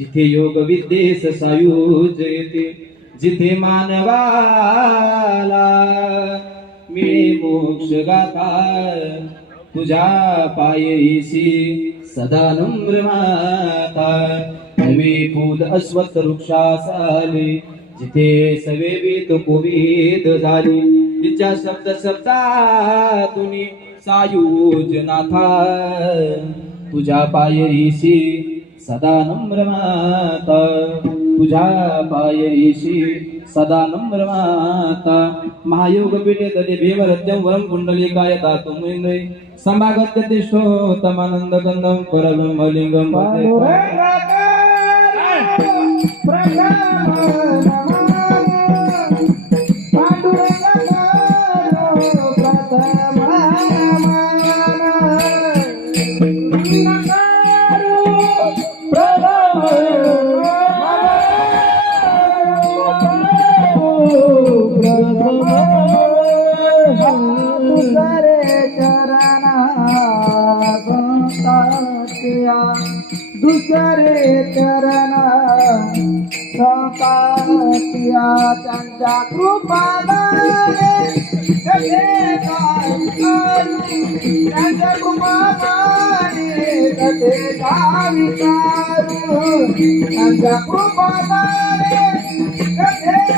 जिथे योग विद्येस सायुजते जिथे मानवाला मिळे मोक्ष गाथा तुझ्या पायीशी सदा नम्र माता. नवे फूल अश्वत्थ वृक्षासाले जिथे सवे वेद कोविद झाली तिच्या शब्द शब्दातून सायुज नाथा. तुझ्या पायरीशी सदा नम्र माता तुझ्या पायरीशी सदा नम्र माता महायोग पीठे तले भेवरत्यं वरं कुण्डलिकाय दातुं मुनिन्द्रे समागत्य तिष्ठोत्तमानन्द कन्दं परब्रह्मलिङ्गं दुसरे चरण संतातिया त्यांच्या कृपादाने कसे काय करू? त्यांच्या कृपाने कसे काय विचारू? त्यांच्या कृपादाने कसे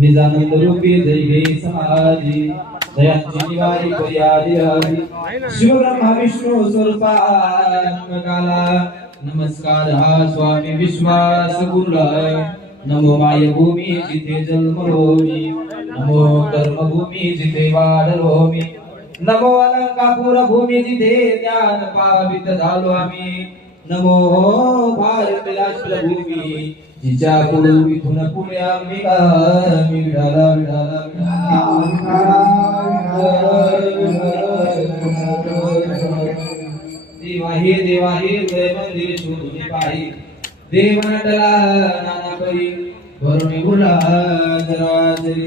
निजानंद रूपी समाधी दयांची निवारी पर्यादी हरी विष्णू स्वरूपात्मकाला नमस्कार हा स्वामी विश्वास गुरुलाय नमो मायभूमी जिथे जन्म रोमी नमो. कर्मभूमी जिथे वाढ रोमी नमो अलंकापूर भूमी जिथे ज्ञान पावित झालो आम्ही नमो भारत राष्ट्रभूमी तिच्या कुळू इथून पुढे आम्ही आम्ही देवा हे देवा हे उदय मंदिर शोधून पाही देव नटला नाना परी भरून गुला जरा जरी.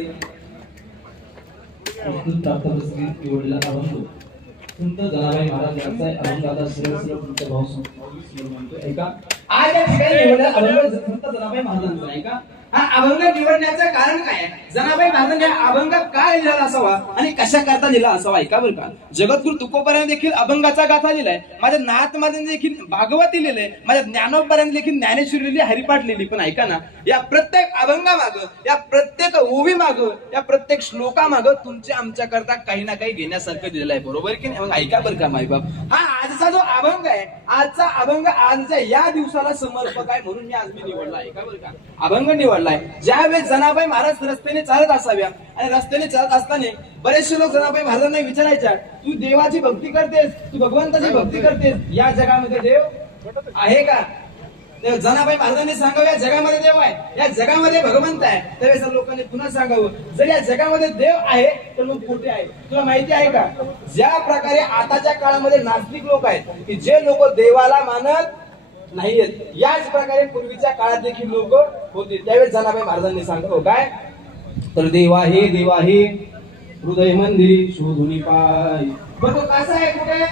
प्रस्तुत प्राप्तपुस्तके निवडला आवडतो. संत जनाबाई महाराज यांचा अभंगाचा शिरस्त्र तुमचा भाऊ सांगतो म्हणतो ऐका आज या ठिकाणी निवडला अभंग संत जनाबाई महाराजांचा ऐका हा अभंग निवडण्याचं कारण काय? जनाबाई महाराजांनी हा अभंग का लिहिला असावा आणि कशा करता लिहिला असावा? ऐका बरं का. जगद्गुरु तुकोपर्यंत देखील अभंगाचा गाथा लिहिलाय. माझ्या नाथमध्ये देखील भागवती लिहिलंय माझ्या ज्ञानोपर्यंत देखील ज्ञानेश्वरी लिहिली हरिपाठ लिहिली. पण ऐका ना या प्रत्येक अभंगामाग या प्रत्येक ओवी माग या प्रत्येक श्लोकामाग तुमच्या आमच्या करता काही ना काही घेण्यासारखं दिलेलं आहे. बरोबर की नाही? मग ऐका बरं का माईबाप हा आजचा जो अभंग आहे आजचा अभंग आजच्या या दिवसाला समर्पक आहे म्हणून मी आज मी निवडला. ऐका बरं का. अभंग निवडलाय ज्यावेळेस जनाबाई महाराज रस्त्याने चालत असाव्या आणि रस्त्याने चालत असताना बरेचसे लोक जनाबाई महाराजांना विचारायच्या तू देवाची भक्ती करतेस? तू भगवंताची भक्ती करतेस? या जगामध्ये देव आहे का? जनाबाई महाराजांनी सांगावं या जगामध्ये देव आहे. या जगामध्ये भगवंत आहे. त्यावेळेस लोकांनी पुन्हा सांगावं जर या जगामध्ये देव आहे तर मग कुठे आहे? तुला माहिती आहे का? ज्या प्रकारे आताच्या काळामध्ये नास्तिक लोक आहेत की जे लोक देवाला मानत नाहीयेत. याच प्रकारे पूर्वीच्या काळात देखील लोक होते. त्यावेळेस जनाबाई महाराजांनी सांगतो हो, काय? तर देवा हे देवा हे हृदय मंदिरी शोधून पाय. बघ कसा आहे कुठे?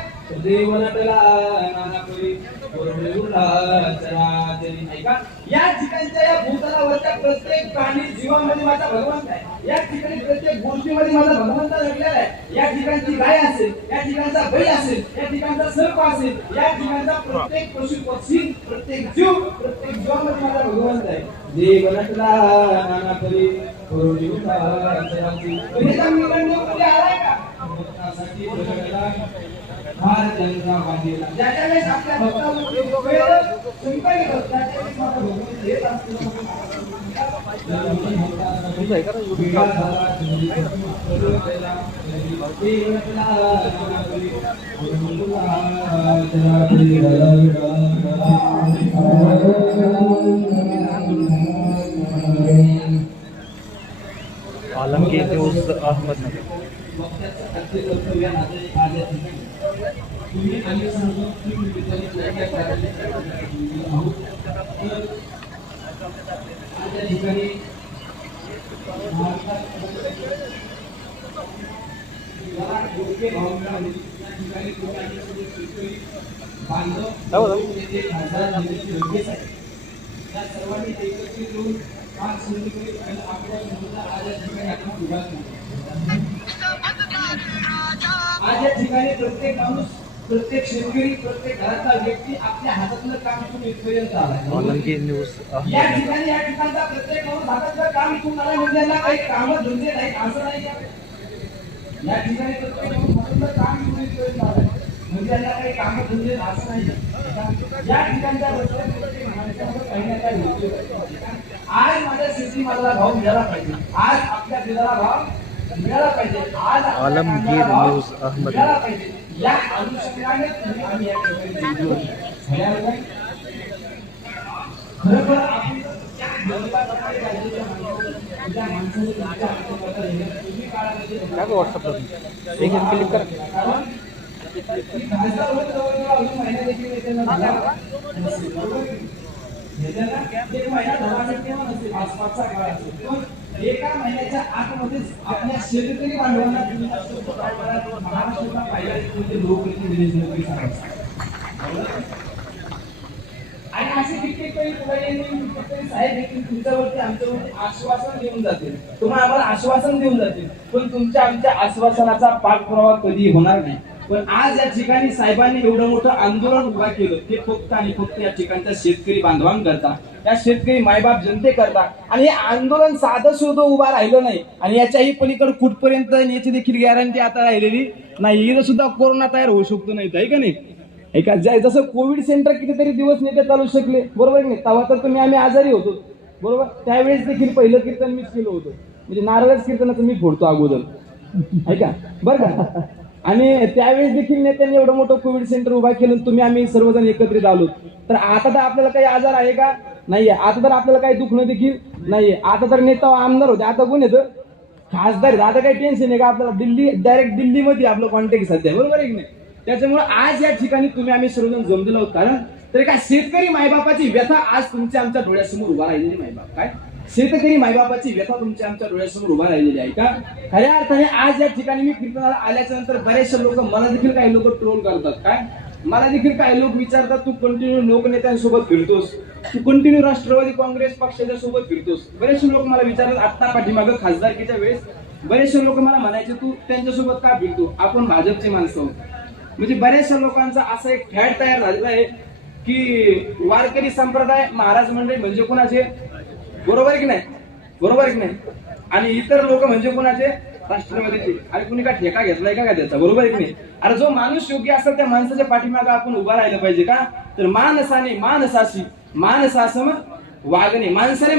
देव नटला ऐका या ठिकाणच्या या भूतलावरच्या प्रत्येक प्राणी जीवामध्ये माझा भगवंत आहे या ठिकाणी प्रत्येक गोष्टीमध्ये माझा भगवंत दडलेला आहे या ठिकाणची गाय असेल या ठिकाणचा बैल असेल या ठिकाणचा सर्प असेल या ठिकाणचा प्रत्येक पशु पक्षी प्रत्येक जीव प्रत्येक जीवामध्ये माझा भगवंत आहे देव नटला नाना परी करुणी आलाय का फार त्यांचा बांधील. ज्याच्या वेळेस आपल्या. आलमगीर न्यूज अहमदनगर ठिकाणी. तुम्ही सर्व आहोत. तर ठिकाणी आणि सर्वांनी एकत्रित येऊन आज संधी आपल्या समोरचा आज या ठिकाणी आपण उभा केला. आज या ठिकाणी प्रत्येक माणूस प्रत्येक शेतकरी प्रत्येक घरातला व्यक्ती आपल्या हातातलं काम इथून इथपर्यंत आलाय. न्यूज या ठिकाणी या ठिकाणचा प्रत्येक माणूस हातातलं काम इथून आलाय म्हणजे यांना काही काम धंदे नाही असं नाही? या ठिकाणी प्रत्येक माणूस हातातलं काम इथून इथपर्यंत आलाय. म्हणजे यांना काही काम धंदे असं नाही? या ठिकाणच्या प्रत्येक प्रत्येक माणसावर काही ना काही होते आज माझ्या शेती मालाला भाव मिळाला पाहिजे. आज आपल्या दिलाला भाव عالمگیر نیوز احمد۔ واٹس ایپ ایک کلک کر۔ एका त्याच्या आतमध्येच आपल्या शेतकरी बांधवांना म्हणजे लोकप्रतिनिधी आणि असे कित्येक साहेब देखील तुमच्यावरती आमच्यावरती आश्वासन देऊन जातील. तुम्हाला आम्हाला आश्वासन देऊन जातील. पण तुमच्या आमच्या आश्वासनाचा पाठपुरावा कधी होणार नाही. पण आज या ठिकाणी साहेबांनी एवढं मोठं आंदोलन उभा केलं ते फक्त आणि फक्त या ठिकाणच्या शेतकरी बांधवांकरता या शेतकरी मायबाप जनतेकरता आणि हे आंदोलन साधं सुद्धा उभा राहिलं नाही. आणि याच्याही पलीकडे कुठपर्यंत याची देखील गॅरंटी आता राहिलेली नाही. इथं सुद्धा कोरोना तयार होऊ शकतो नाही आहे का नाही? एका जाय जसं कोविड सेंटर कितीतरी दिवस नेते चालू शकले बरोबर नाही? तेव्हा तर तुम्ही आम्ही आजारी होतो. बरोबर? त्यावेळेस देखील पहिलं कीर्तन मीच केलं होतं. म्हणजे नारळच कीर्तनाचं मी फोडतो अगोदर. ऐका बरं का? आणि त्यावेळेस देखील नेत्यांनी एवढं मोठं कोविड सेंटर उभा केलं तुम्ही आम्ही सर्वजण एकत्रित आलो. तर आता तर आपल्याला काही आजार आहे का? नाहीये. आता तर आपल्याला काही दुखणं देखील नाहीये. आता तर नेता आमदार होते. आता कोण येतं? खासदार आता काही टेन्शन आहे का? आपल्याला दिल्ली डायरेक्ट दिल्लीमध्ये आपलं कॉन्टॅक्ट सध्या. बरोबर आहे की नाही? त्याच्यामुळे आज या ठिकाणी तुम्ही आम्ही सर्वजण जमलेलो आहोत. कारण तर एका शेतकरी मायबापाची व्यथा आज तुमच्या आमच्या डोळ्यासमोर उभा राहिलेली मायबाप. काय? शेतकरी माईबाबाची व्यथा तुमच्या आमच्या डोळ्यासमोर उभा राहिलेली आहे का? खऱ्या अर्थाने आज या ठिकाणी मी कीर्तनाला आल्याच्यानंतर बरेचसे लोक मला देखील काही लोक ट्रोल करतात. काय? मला देखील काही लोक विचारतात तू कंटिन्यू लोकनेत्यांसोबत फिरतोस? तू कंटिन्यू राष्ट्रवादी काँग्रेस पक्षाच्या सोबत फिरतोस? बरेचसे लोक मला विचारतात आत्ता पाठीमागं खासदारकीच्या वेळेस? बरेचसे लोक मला म्हणायचे तू त्यांच्यासोबत का फिरतो? आपण भाजपची माणसं आहोत. म्हणजे बऱ्याचशा लोकांचा असा एक फॅट तयार झालेला आहे की वारकरी संप्रदाय महाराज मंडळी म्हणजे कोणाचे? बरोबर आहे की नाही? बरोबर की नाही? आणि इतर लोक म्हणजे कोणाचे? राष्ट्रवादीचे. आणि कुणी का ठेका घेतलाय का त्याचा? बरोबर आहे की नाही? अरे जो माणूस योग्य असेल त्या माणसाच्या पाठीमागे आपण उभा राहिलं पाहिजे का? तर माणसाने माणसाशी माणसासम वागणे. माणसाने